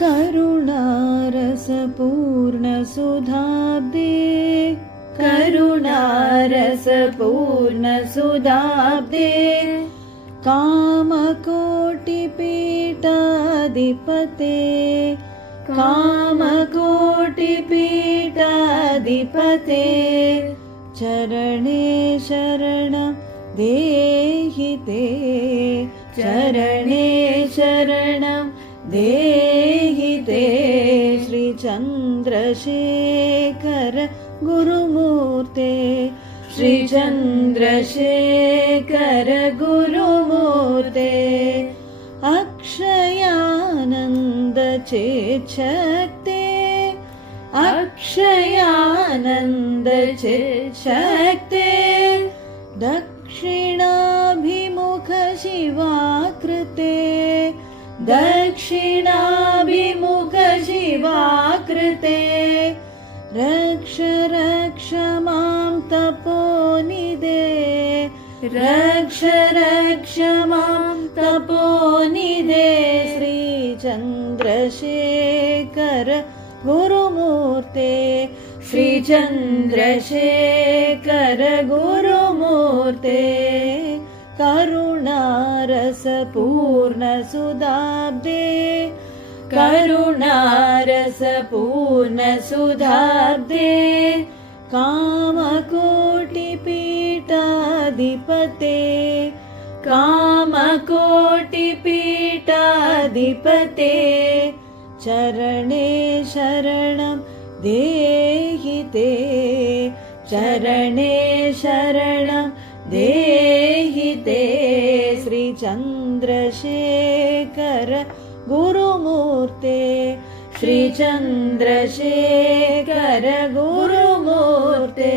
करुणारसपूर्णसुधाब्दे करुणारसपूर्णसुधाब्दे कामकोटिपीठाधिपते कामकोटिपीठाधिपते चरणे शरणं देहि ते चरणे शरणं देहि ते श्रीचन्द्रशेखर गुरुमूर्ते श्रीचन्द्रशेखर गुरुमूर्ते अक्षयानन्द चेच्छक्ते अक्षयानन्द चेच्छक्ते दक्षिणाभिमुख शिवाकृते दक्षिणाभिमुख शिवाकृते रक्ष रक्ष मां तपोनिधे रक्ष रक्ष मां तपोनिधे श्रीचन्द्रशेखर गुरुमूर्ते श्रीचन्द्रशेखर गुरुमूर्ते करुणारसपूर्णसुधाब्दे करुणारसपूर्णसुधाब्दे कामकोटिपीठाधिपते कामकोटिपीठाधिपते चरणे शरणं देहि ते चरणे शरणं देहि ते श्रीचन्द्रशेखर गुरुमूर्ते श्रीचन्द्रशेखर गुरुमूर्ते।